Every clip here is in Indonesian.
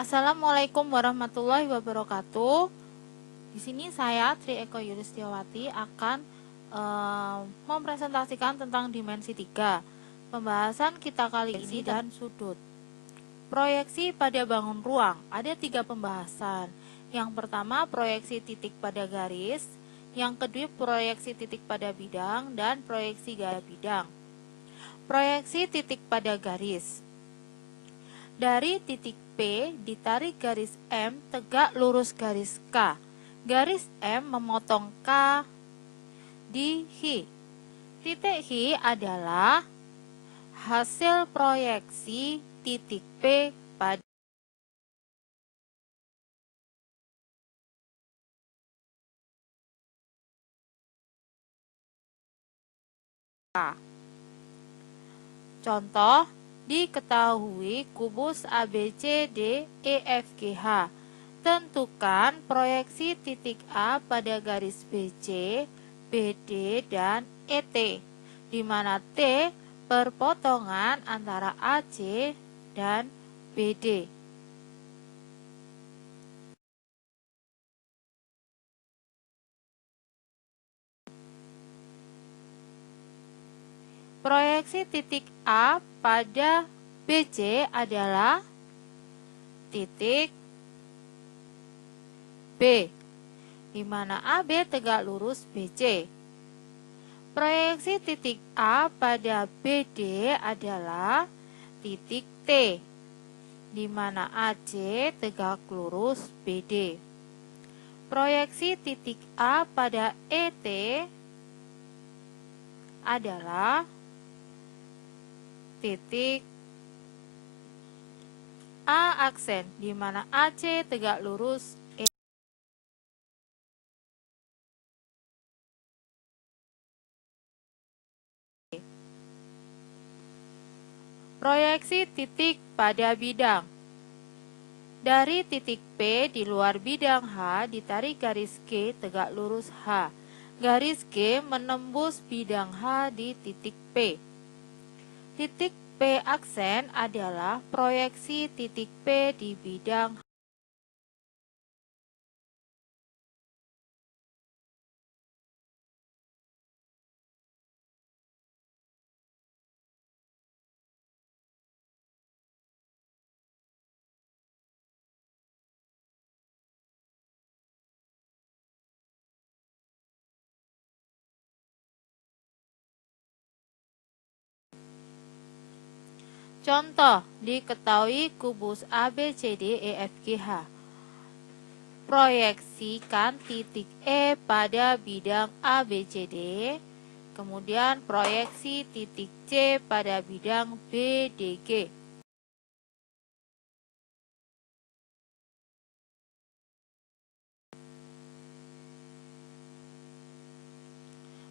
Assalamualaikum warahmatullahi wabarakatuh. Di sini saya Tri Eko Yulistiawati akan mempresentasikan tentang dimensi 3. Pembahasan kita kali ini dan sudut. Proyeksi pada bangun ruang. Ada 3 pembahasan. Yang pertama proyeksi titik pada garis, yang kedua proyeksi titik pada bidang, dan proyeksi gaya bidang. Proyeksi titik pada garis. Dari titik P ditarik garis M tegak lurus garis K. Garis M memotong K di H. Titik H adalah hasil proyeksi titik P pada K. Contoh, diketahui kubus ABCD EFGH. Tentukan proyeksi titik A pada garis BC, BD, dan ET, di mana T perpotongan antara AC dan BD. Proyeksi titik A pada BC adalah titik B, di mana AB tegak lurus BC. Proyeksi titik A pada BD adalah titik T, di mana AC tegak lurus BD. Proyeksi titik A pada ET adalah titik A aksen, di mana AC tegak lurus ET. Proyeksi titik pada bidang. Dari titik P di luar bidang H ditarik garis G tegak lurus H. Garis G menembus bidang H di titik P. Titik P aksen adalah proyeksi titik P di bidang H. Contoh, diketahui kubus ABCD EFGH. Proyeksikan titik E pada bidang ABCD, kemudian proyeksi titik C pada bidang BDG.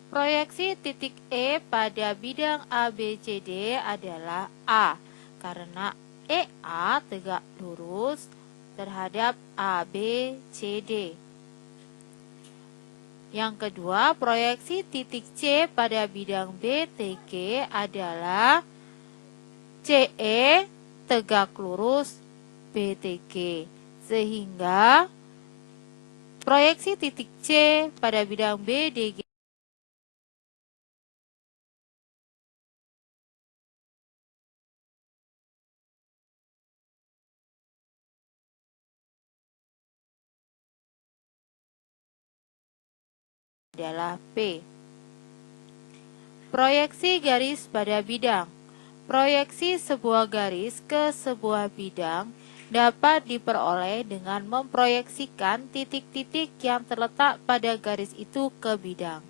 Proyeksi titik E pada bidang ABCD adalah A, karena EA tegak lurus terhadap ABCD. Yang kedua, proyeksi titik C pada bidang BTG adalah CE tegak lurus BTG, sehingga proyeksi titik C pada bidang BDG adalah P. Proyeksi garis pada bidang. Proyeksi sebuah garis ke sebuah bidang dapat diperoleh dengan memproyeksikan titik-titik yang terletak pada garis itu ke bidang.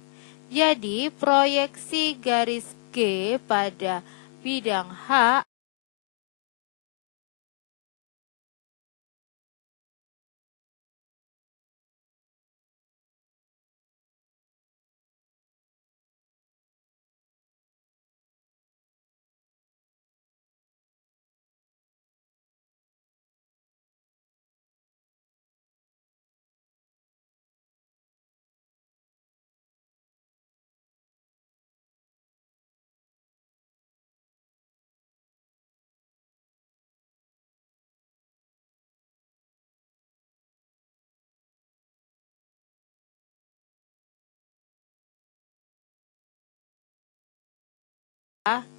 Jadi, proyeksi garis G pada bidang H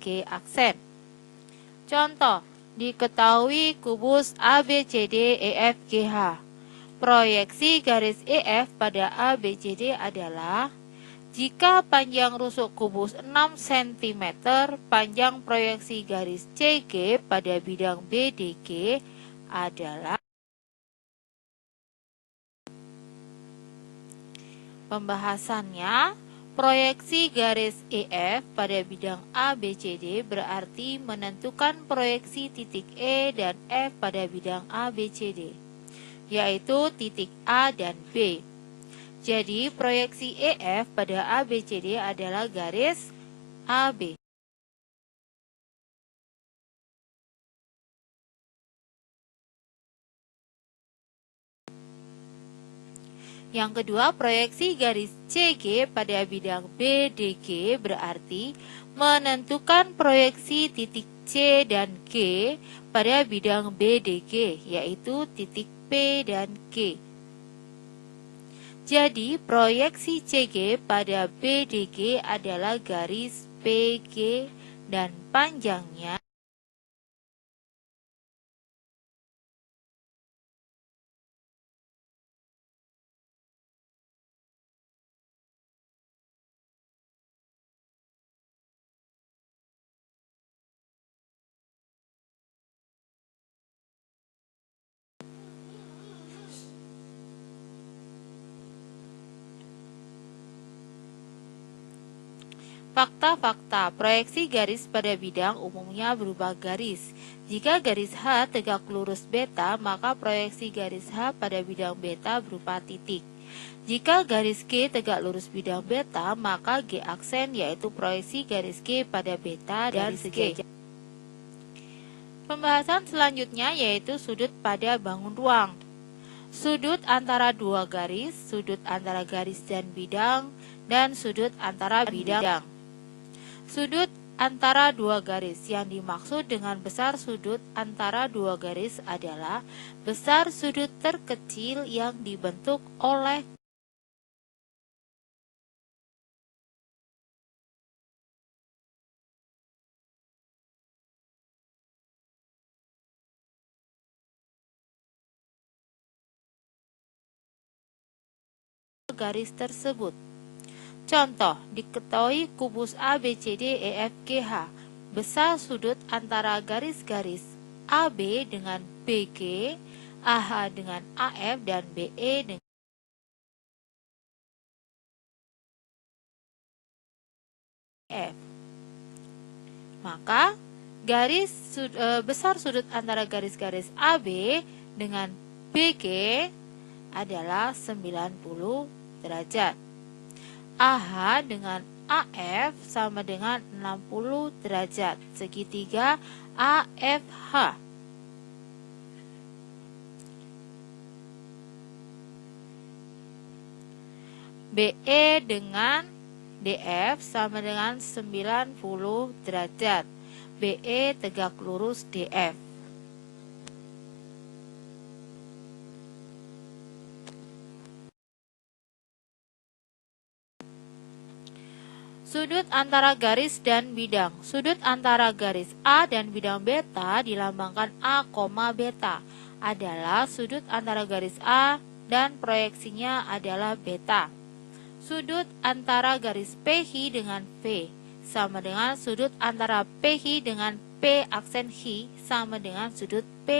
G aksen. Contoh, diketahui kubus ABCD EF GH. Proyeksi garis EF pada ABCD adalah jika panjang rusuk kubus 6 cm, panjang proyeksi garis CG pada bidang BDG adalah. Pembahasannya, proyeksi garis EF pada bidang ABCD berarti menentukan proyeksi titik E dan F pada bidang ABCD, yaitu titik A dan B. Jadi, proyeksi EF pada ABCD adalah garis AB. Yang kedua, proyeksi garis CG pada bidang BDG berarti menentukan proyeksi titik C dan G pada bidang BDG, yaitu titik P dan G. Jadi, proyeksi CG pada BDG adalah garis PG dan panjangnya Fakta-fakta, proyeksi garis pada bidang umumnya berupa garis. Jika garis H tegak lurus beta, maka proyeksi garis H pada bidang beta berupa titik. Jika garis G tegak lurus bidang beta, maka G aksen yaitu proyeksi garis G pada beta dan G. Pembahasan selanjutnya yaitu sudut pada bangun ruang. Sudut antara dua garis, sudut antara garis dan bidang, dan sudut antara bidang. Sudut antara dua garis yang dimaksud dengan besar sudut antara dua garis adalah besar sudut terkecil yang dibentuk oleh garis tersebut. Contoh, diketahui kubus ABCD EF GH. Besar sudut antara garis-garis AB dengan BG, AH dengan AF, dan BE dengan F. Maka, besar sudut antara garis-garis AB dengan BG adalah 90 derajat. AH dengan AF sama dengan 60 derajat, segitiga AFH. BE dengan DF sama dengan 90 derajat. BE tegak lurus DF. Sudut antara garis dan bidang. Sudut antara garis A dan bidang beta dilambangkan A, beta adalah sudut antara garis A dan proyeksinya adalah beta. Sudut antara garis PH dengan V sama dengan sudut antara PH dengan P aksen H sama dengan sudut P.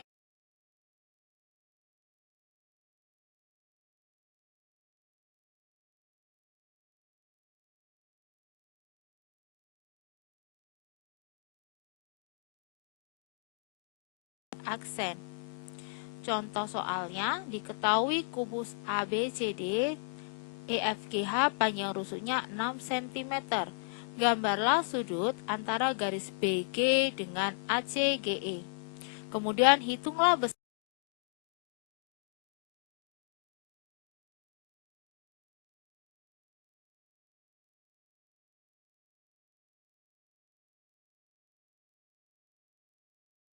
Aksen. Contoh soalnya, diketahui kubus ABCD EFGH panjang rusuknya 6 cm. Gambarlah sudut antara garis BG dengan ACGE. Kemudian hitunglah besar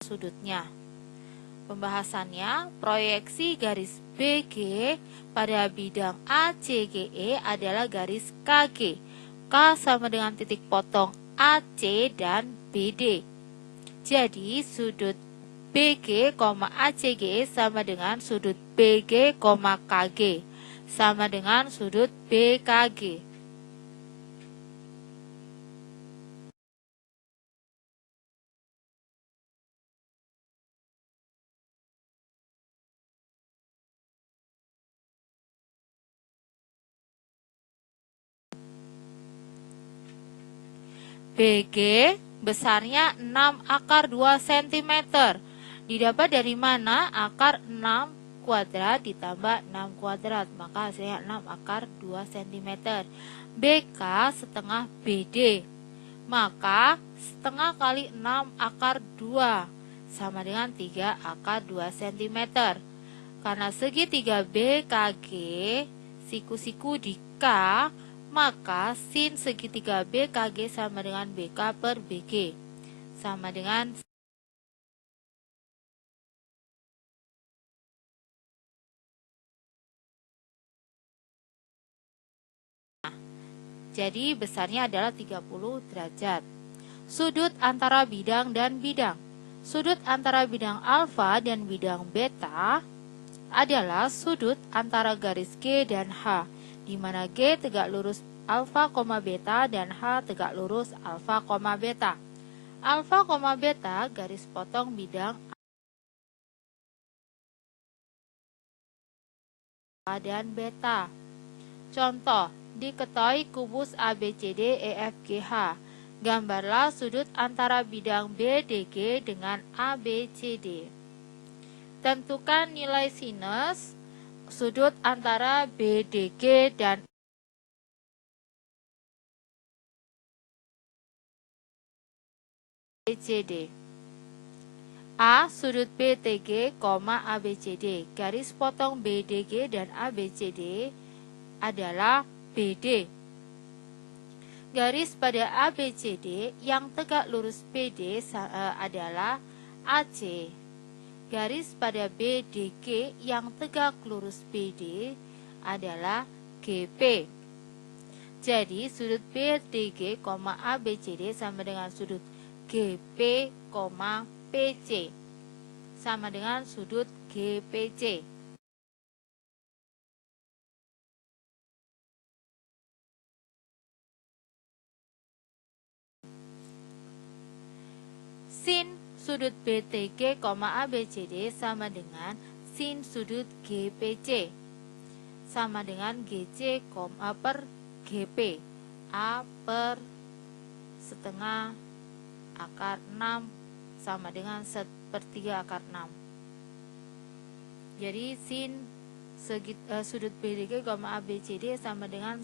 sudutnya. Pembahasannya, proyeksi garis BG pada bidang ACGE adalah garis KG. K sama dengan titik potong AC dan BD. Jadi sudut BG, ACG sama dengan sudut BG, KG sama dengan sudut BKG. BG besarnya 6 akar 2 cm. Didapat dari mana? Akar 6 kuadrat ditambah 6 kuadrat, maka hasilnya 6 akar 2 cm. BK setengah BD, maka setengah kali 6 akar 2 sama dengan 3 akar 2 cm. Karena segitiga BKG siku-siku di K, maka sin segitiga BKG sama dengan BK per BG sama dengan jadi besarnya adalah 30 derajat. Sudut antara bidang dan bidang. Sudut antara bidang alfa dan bidang beta adalah sudut antara garis G dan H, di mana G tegak lurus alfa, beta dan H tegak lurus alfa, beta. Alfa, beta garis potong bidang A dan beta. Contoh, diketahui kubus ABCD EFGH. Gambarlah sudut antara bidang BDG dengan ABCD. Tentukan nilai sinus sudut antara BDG dan ABCD. A. Sudut BTG, ABCD. Garis potong BDG dan ABCD adalah BD. Garis pada ABCD yang tegak lurus BD adalah AC. Garis pada BDG yang tegak lurus BD adalah GP. Jadi sudut BDG, ABCD sama dengan sudut GP, PC sama dengan sudut GPC. Sin sudut BTG, ABCD sama dengan sin sudut GPC sama dengan GC, per GP. A per setengah akar 6 sama dengan sepertiga akar 6. Jadi sin sudut BDG, ABCD sama dengan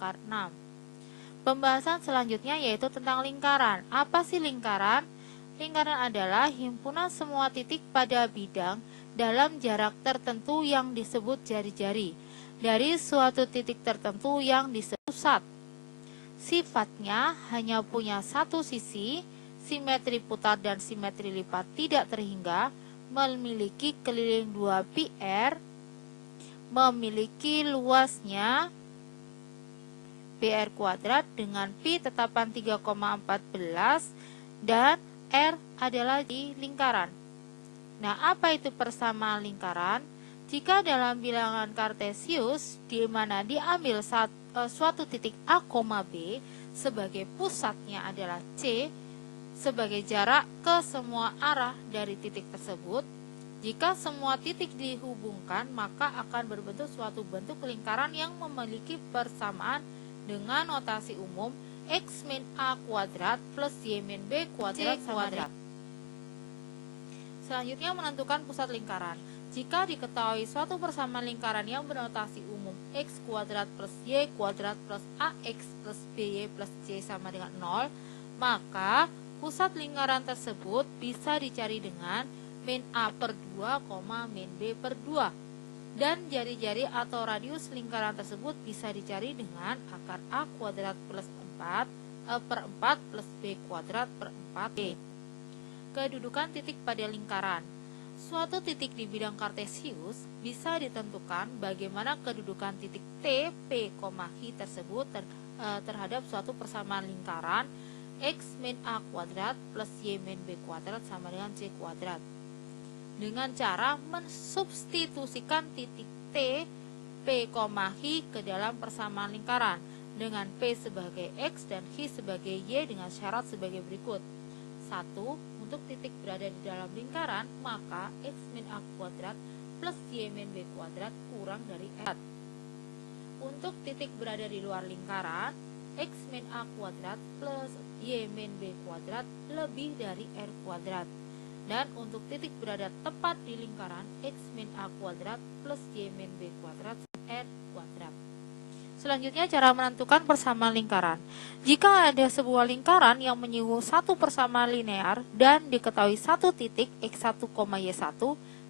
akar 6. Pembahasan selanjutnya yaitu tentang lingkaran. Apa sih lingkaran? Lingkaran adalah himpunan semua titik pada bidang dalam jarak tertentu yang disebut jari-jari dari suatu titik tertentu yang disebut pusat. Sifatnya hanya punya satu sisi, simetri putar dan simetri lipat tidak terhingga, memiliki keliling 2 πr, memiliki luasnya PR kuadrat dengan pi tetapan 3,14 dan R adalah di lingkaran. Nah, apa itu persamaan lingkaran? Jika dalam bilangan kartesius di mana diambil suatu titik A, B sebagai pusatnya adalah C sebagai jarak ke semua arah dari titik tersebut, jika semua titik dihubungkan maka akan berbentuk suatu bentuk lingkaran yang memiliki persamaan dengan notasi umum X min A kuadrat plus Y min B kuadrat sama dengan. Selanjutnya menentukan pusat lingkaran. Jika diketahui suatu persamaan lingkaran yang bernotasi umum X kuadrat plus Y kuadrat plus AX plus BY plus C sama dengan 0, maka pusat lingkaran tersebut bisa dicari dengan min A per 2, min B per 2. Dan jari-jari atau radius lingkaran tersebut bisa dicari dengan akar A kuadrat plus 4 per 4 plus B kuadrat per 4B. Kedudukan titik pada lingkaran. Suatu titik di bidang kartesius bisa ditentukan bagaimana kedudukan titik T, P, H tersebut terhadap suatu persamaan lingkaran X min A kuadrat plus Y min B kuadrat sama dengan C kuadrat, dengan cara mensubstitusikan titik T, P, H ke dalam persamaan lingkaran dengan P sebagai X dan H sebagai Y dengan syarat sebagai berikut. 1. Untuk titik berada di dalam lingkaran, maka X min A kuadrat plus Y min B kuadrat kurang dari R. Untuk titik berada di luar lingkaran, X min A kuadrat plus Y min B kuadrat lebih dari R kuadrat. Dan untuk titik berada tepat di lingkaran, X min A kuadrat plus Y min B kuadrat R kuadrat. Selanjutnya, cara menentukan persamaan lingkaran. Jika ada sebuah lingkaran yang menyinggung satu persamaan linear dan diketahui satu titik X1, Y1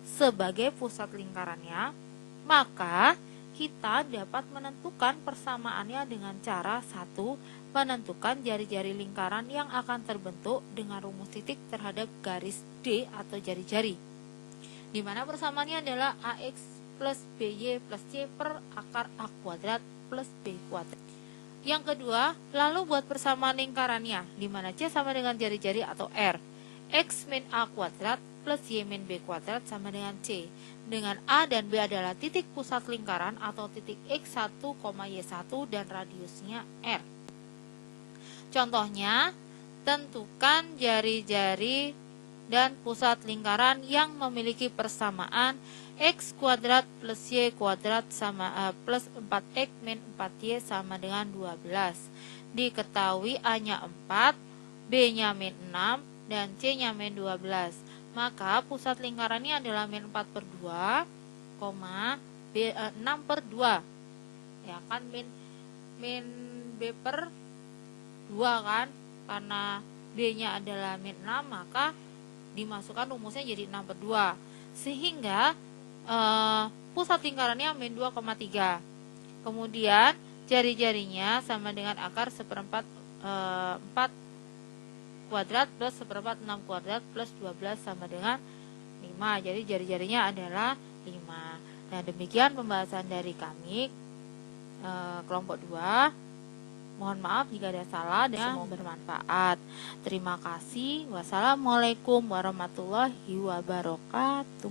sebagai pusat lingkarannya, maka kita dapat menentukan persamaannya dengan cara 1. Menentukan jari-jari lingkaran yang akan terbentuk dengan rumus titik terhadap garis D atau jari-jari, di mana persamaannya adalah AX plus BY plus C per akar A kuadrat plus B kuadrat. Yang kedua, lalu buat persamaan lingkarannya, di mana C sama dengan jari-jari atau R. X min A kuadrat plus Y min B kuadrat sama dengan C, dengan A dan B adalah titik pusat lingkaran atau titik X1, Y1 dan radiusnya R. Contohnya, tentukan jari-jari dan pusat lingkaran yang memiliki persamaan X kuadrat plus Y kuadrat sama plus 4X min 4Y sama dengan 12. Diketahui A-nya 4, B-nya min 6, dan C-nya min 12. Maka pusat lingkarannya adalah min 4 per 2, B, 6 per 2. Ya kan, min B per 2 kan, karena B-nya adalah min 6, maka dimasukkan rumusnya jadi 6 per 2. Sehingga pusat lingkarannya min 2,3. Kemudian jari-jarinya sama dengan akar seperempat 4 kuadrat plus seperempat 6 kuadrat plus 12 sama dengan 5. Jadi jari-jarinya adalah 5. Nah, demikian pembahasan dari kami kelompok 2. Mohon maaf jika ada salah dan semoga bermanfaat. Terima kasih. Wassalamualaikum warahmatullahi wabarakatuh.